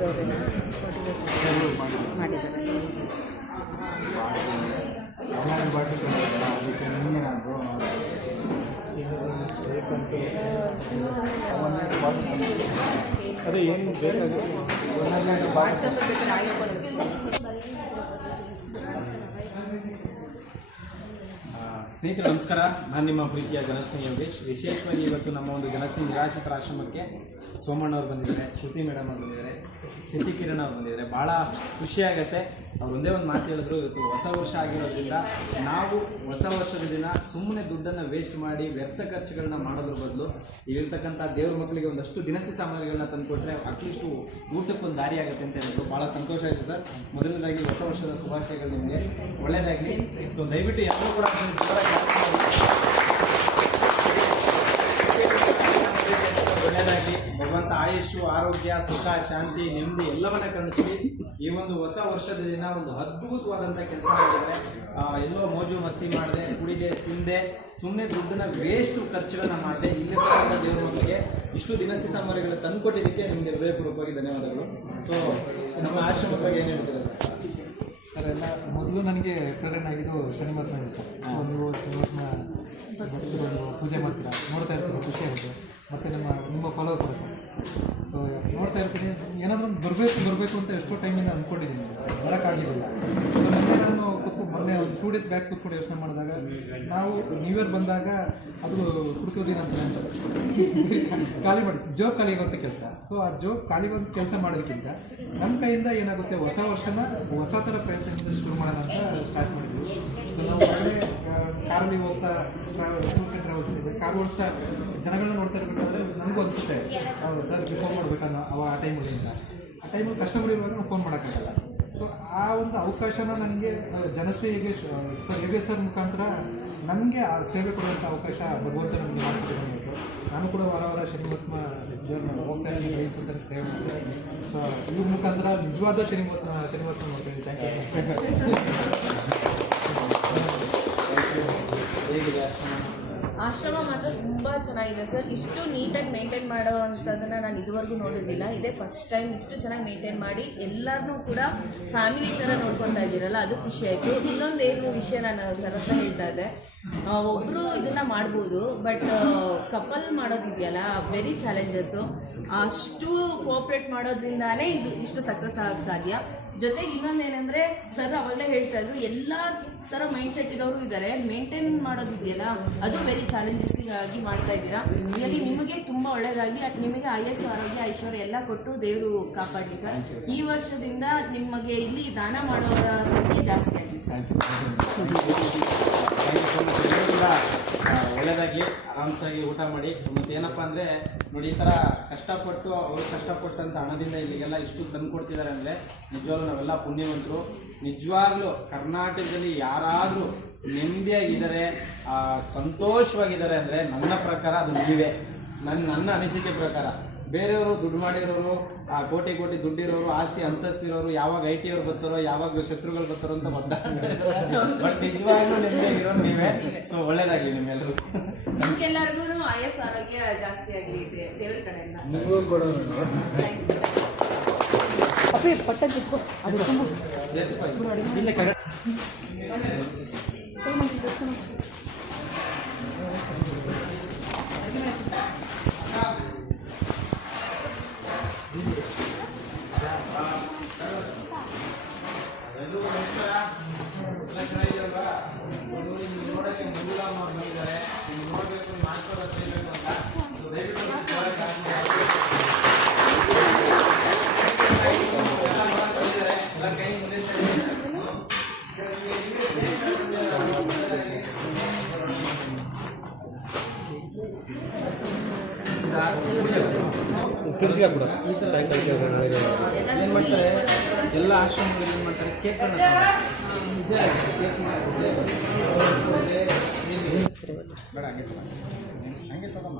ಮಾಡಿದ್ದಾರೆ. ಅದೇ ಏನು ಬೇಕಾಗುತ್ತೆ ಸ್ನೇಹಿತರೆ ನಮಸ್ಕಾರ. ನಾನು ನಿಮ್ಮ ಪ್ರೀತಿಯ ಜನಸ್ನೇಹಿ ಯೋಗೇಶ್. ವಿಶೇಷವಾಗಿ ಇವತ್ತು ನಮ್ಮ ಒಂದು ಜನಸ್ನೇಹಿ ನಿರಾಶ್ರಿತರ ಆಶ್ರಮಕ್ಕೆ ಸೋಮಣ್ಣವ್ರು ಬಂದಿದ್ದಾರೆ, ಶ್ರುತಿ ಮೇಡಮ್ ಅವ್ರು ಬಂದಿದ್ದಾರೆ, ಶಶಿಕಿರಣ್ ಅವ್ರು ಬಂದಿದ್ದಾರೆ. ಭಾಳ ಖುಷಿಯಾಗತ್ತೆ. ಅವ್ರು ಒಂದೇ ಒಂದು ಮಾತು ಹೇಳಿದ್ರು, ಇವತ್ತು ಹೊಸ ವರ್ಷ ಆಗಿರೋದ್ರಿಂದ ನಾವು ಹೊಸ ವರ್ಷದ ದಿನ ಸುಮ್ಮನೆ ದುಡ್ಡನ್ನು ವೇಸ್ಟ್ ಮಾಡಿ ವ್ಯರ್ಥ ಖರ್ಚುಗಳನ್ನ ಮಾಡೋದ್ರ ಬದಲು ಇಲ್ಲಿರ್ತಕ್ಕಂಥ ದೇವ್ರ ಮಕ್ಕಳಿಗೆ ಒಂದಷ್ಟು ದಿನಸಿ ಸಾಮಗ್ರಿಗಳನ್ನ ತಂದುಕೊಟ್ರೆ ಅಟ್ಲೀಸ್ಟ್ ಊಟಕ್ಕೊಂದು ದಾರಿ ಆಗುತ್ತೆ ಅಂತ ಹೇಳಿದ್ರು. ಭಾಳ ಸಂತೋಷ ಆಯಿತು ಸರ್. ಮೊದಲನೇದಾಗಿ ಹೊಸ ವರ್ಷದ ಶುಭಾಶಯಗಳು ನಿಮಗೆ, ಒಳ್ಳೆಯದಾಗಲಿ. ಸೊ ದಯವಿಟ್ಟು ಎಲ್ಲರೂ ಕೂಡ ಒಳ್ಳೆಯದಾಗಿ ಭಗವಂತ ಆಯುಷು, ಆರೋಗ್ಯ, ಸುಖ, ಶಾಂತಿ, ನೆಮ್ಮದಿ ಎಲ್ಲವನ್ನ ಕರುಣಿಸಿ ಈ ಒಂದು ಹೊಸ ವರ್ಷದ ದಿನ ಒಂದು ಅದ್ಭುತವಾದಂಥ ಕೆಲಸ ಮಾಡಿದರೆ, ಎಲ್ಲೋ ಮೋಜು ಮಸ್ತಿ ಮಾಡದೆ, ಕುಡಿದೆ, ತಿಂದೆ, ಸುಮ್ಮನೆ ದುಡ್ಡನ್ನ ವೇಸ್ಟ್ ಖರ್ಚುಗಳನ್ನ ಮಾಡದೆ ಇಲ್ಲೇ ದೇವ್ರ ಮಕ್ಕಳಿಗೆ ಇಷ್ಟು ದಿನಸಿ ಸಾಮಗ್ರಿಗಳು ತಂದುಕೊಟ್ಟಿದ್ದಕ್ಕೆ ನಿಮಗೆ ಹೃದಯಪೂರ್ವಕವಾಗಿ ಧನ್ಯವಾದಗಳು. ಸೊ ನಮ್ಮ ಆಶ್ರಮದ ಬಗ್ಗೆ ಏನು ಹೇಳ್ತೀರಾ ಸರ್? ಎಲ್ಲ ಮೊದಲು ನನಗೆ ಪ್ರೇರಣೆ ಆಗಿದ್ದು ಶನಿವಾರ ಸರ್. ನೀವು ಪೂಜೆ ಮಾಡ್ತೀರಾ, ನೋಡ್ತಾ ಇರ್ತೀರ, ಖುಷಿ ಆಗುತ್ತೆ. ಮತ್ತು ನಿಮ್ಮ ಫಾಲೋವರ್ ಕೂಡ ಸರ್. ಸೊ ನೋಡ್ತಾ ಇರ್ತೀನಿ, ಏನಾದರೂ ಒಂದು ಬರಬೇಕು ಅಂತ ಎಷ್ಟೋ ಟೈಮಿಂದ ಅಂದ್ಕೊಂಡಿದ್ದೀನಿ, ಬರೋಕ್ಕಾಗಲಿಲ್ಲ. ಸೊ ನಾನು ಮೊನ್ನೆ ಒಂದು 2 days ಬ್ಯಾಕ್ ಕೂತ್ಕೊಂಡು ಯೋಚನೆ ಮಾಡಿದಾಗ, ನಾವು ನ್ಯೂ ಇಯರ್ ಬಂದಾಗ ಅದು ಕುಡ್ಕೋದಿನ ಅಂತ ಖಾಲಿ ಮಾಡಿ ಜೋಬ್ ಖಾಲಿಗುವಂಥ ಕೆಲಸ. ಸೊ ಆ ಜೋಬ್ ಖಾಲಿಗುವಂಥ ಕೆಲಸ ಮಾಡೋದಕ್ಕಿಂತ ನಮ್ಮ ಕೈಯಿಂದ ಏನಾಗುತ್ತೆ, ಹೊಸ ವರ್ಷನ ಹೊಸ ಥರ ಪ್ರಯತ್ನದಿಂದ ಶುರು ಮಾಡೋಣ ಅಂತ ಸ್ಟಾರ್ಟ್ ಮಾಡಿದ್ವಿ. ಸೊ ನಾವು ಒಳ್ಳೆ ಕಾರಲ್ಲಿ ಹೋಗ್ತಾ ಟೂರ್ಸ್ ಆ್ಯಂಡ್ ಟ್ರಾವೆಲ್ಸ್ ಇದೆ, ಕಾರ್ ಓಡಿಸ್ತಾ ಜನಗಳನ್ನ ನೋಡ್ತಾ ಇರಬೇಕಾದ್ರೆ ನನಗೂ ಅನಿಸುತ್ತೆ, ಸರ್ ಫೋನ್ ಮಾಡ್ಬೇಕನ್ನೋ ಆ ಟೈಮಲ್ಲಿಂದ ಆ ಟೈಮಲ್ಲಿ ಕಸ್ಟಮರ್ ಇರುವಾಗ ನಾವು ಫೋನ್ ಮಾಡೋಕ್ಕಾಗಲ್ಲ. ಸೊ ಆ ಒಂದು ಅವಕಾಶನ ನನಗೆ ಜನಶ್ರೀ ಯೋಗೇಶ್ ಸರ್ ಮುಖಾಂತರ ನನಗೆ ಆ ಸೇವೆ ಕೊಡುವಂಥ ಅವಕಾಶ ಭಗವಂತ ನಮಗೆ ಮಾಡಿಕೊಟ್ಟಿದ್ದು. ನಾನು ಕೂಡ ವಾರ ಶನಿಮಹಾತ್ಮ ಹೋಗ್ತಾ ಇದ್ದೀನಿ, ರೈಲ್ಸ್ ಅಂತ ಸೇವೆ ಮಾಡ್ತೀನಿ. ಸೊ ಇವ್ರ ಮುಖಾಂತರ ನಿಜವಾದ ಶನಿಮಹಾತ್ಮ ಮಾಡ್ತೀನಿ. ಥ್ಯಾಂಕ್ ಹೇಗಿದೆ ಆಶ್ರಮ ಮಾತ್ರ ತುಂಬ ಚೆನ್ನಾಗಿದೆ ಸರ್. ಇಷ್ಟು ನೀಟಾಗಿ ಮೇಂಟೈನ್ ಮಾಡೋ ಅಂಥದ್ದನ್ನು ನಾನು ಇದುವರೆಗೂ ನೋಡಿರಲಿಲ್ಲ. ಇದೇ ಫಸ್ಟ್ ಟೈಮ್ ಇಷ್ಟು ಚೆನ್ನಾಗಿ ಮೇಂಟೈನ್ ಮಾಡಿ ಎಲ್ಲರನ್ನೂ ಕೂಡ ಫ್ಯಾಮಿಲಿ ಥರ ನೋಡ್ಕೊತಾ ಇದ್ದೀರಲ್ಲ, ಅದು ಖುಷಿ ಆಯಿತು. ಇನ್ನೊಂದೇನು ವಿಷಯ ನಾನು ಸರ್ ಹತ್ರ ಹೇಳ್ತಾ ಇದ್ದೆ, ಒಬ್ಬರು ಇದನ್ನು ಮಾಡ್ಬೋದು, ಬಟ್ ಕಪಲ್ ಮಾಡೋದಿದೆಯಲ್ಲ ವೆರಿ ಚಾಲೆಂಜಸ್ಸು. ಅಷ್ಟು ಕೋಆಪ್ರೇಟ್ ಮಾಡೋದ್ರಿಂದಾನೇ ಇಷ್ಟು ಸಕ್ಸಸ್ ಆಗಕ್ಕೆ ಸಾಧ್ಯ. ಜೊತೆಗೆ ಇನ್ನೊಂದೇನೆಂದರೆ ಸರ್ ಅವಾಗಲೇ ಹೇಳ್ತಾ ಇದ್ರು, ಎಲ್ಲ ಥರ ಮೈಂಡ್ ಸೆಟ್ ಇರೋರು ಇದ್ದಾರೆ, ಮೇಂಟೈನ್ ಮಾಡೋದಿದೆಯಲ್ಲ ಅದು ವೆರಿ ಚಾಲೆಂಜಸ್ ಆಗಿ ಮಾಡ್ತಾ ಇದ್ದೀರಾ. ರಿಯಲಿ ನಿಮಗೆ ತುಂಬ ಒಳ್ಳೆಯದಾಗಿ, ನಿಮಗೆ ಆಯಸ್ಸು, ಆರೋಗ್ಯ, ಐಶ್ವರ್ಯ ಎಲ್ಲ ಕೊಟ್ಟು ದೇವರು ಕಾಪಾಡಲಿ ಸರ್. ಈ ವರ್ಷದಿಂದ ನಿಮಗೆ ಇಲ್ಲಿ ದಾನ ಮಾಡೋರ ಸಂಖ್ಯೆ ಜಾಸ್ತಿ ಆಗಿದೆ ಸರ್. ಒಳ್ಳೆಯದಾಗಲಿ, ಆರಾಮ್ಸಾಗಿ ಊಟ ಮಾಡಿ. ಮತ್ತು ಏನಪ್ಪ ಅಂದರೆ ನೋಡಿ, ಈ ಥರ ಕಷ್ಟಪಟ್ಟು ಅವ್ರು ಕಷ್ಟಪಟ್ಟಂಥ ಹಣದಿಂದ ಇಲ್ಲಿಗೆಲ್ಲ ಇಷ್ಟು ತಂದು ಕೊಡ್ತಿದ್ದಾರೆ ಅಂದರೆ ನಿಜವಾಗ್ಲೂ ನಾವೆಲ್ಲ ಪುಣ್ಯವಂತರು. ನಿಜವಾಗ್ಲೂ ಕರ್ನಾಟಕದಲ್ಲಿ ಯಾರಾದರೂ ನೆಮ್ಮದಿಯಾಗಿದ್ದಾರೆ, ಸಂತೋಷವಾಗಿದ್ದಾರೆ ಅಂದರೆ ನನ್ನ ಪ್ರಕಾರ ಅದು ನೀವೇ. ನನ್ನ ಅನಿಸಿಕೆ ಪ್ರಕಾರ ಬೇರೆಯವರು ದುಡ್ಡು ಮಾಡಿರೋರು, ಕೋಟಿ ದುಡ್ಡಿರೋರು, ಆಸ್ತಿ ಅಂತಸ್ತಿರೋರು, ಯಾವಾಗ IT ಅವ್ರು ಬರ್ತಾರೋ, ಯಾವಾಗ ಶತ್ರುಗಳು ಬರ್ತಾರೋ ಅಂತ ಬಟ್ ನಿಜವಾಗ್ಲೂ ನೆಮ್ಮದಿಯಾಗಿರೋರು ನೀವೇ. ಸೊ ಒಳ್ಳೇದಾಗಲಿ ನಿಮ್ಮೆಲ್ಲರೂ, ನಮ್ಗೆಲ್ಲರಿಗೂ ಆಯಸ್ಸು, ಆರೋಗ್ಯ ಜಾಸ್ತಿ ಆಗಲಿ ದೇವರ ಕಡೆಯಿಂದ. ನೋಡೋಕ್ಕೆ ಬಂದಿದ್ದಾರೆ, ನೋಡಬೇಕು, ಮಾಡ್ಕೊಡೋದು ಅಂತ ದಯವಿಟ್ಟು ಎಲ್ಲ ಕೈ ಮುಂದೆ ಏನು ಮಾಡ್ತಾರೆ, ಎಲ್ಲ ಆಶ್ರಮದಲ್ಲಿ ಏನು ಮಾಡ್ತಾರೆ, ಕೇಕ್ ಬೇಡ ಹಂಗೆ ತಗೊಂಬ.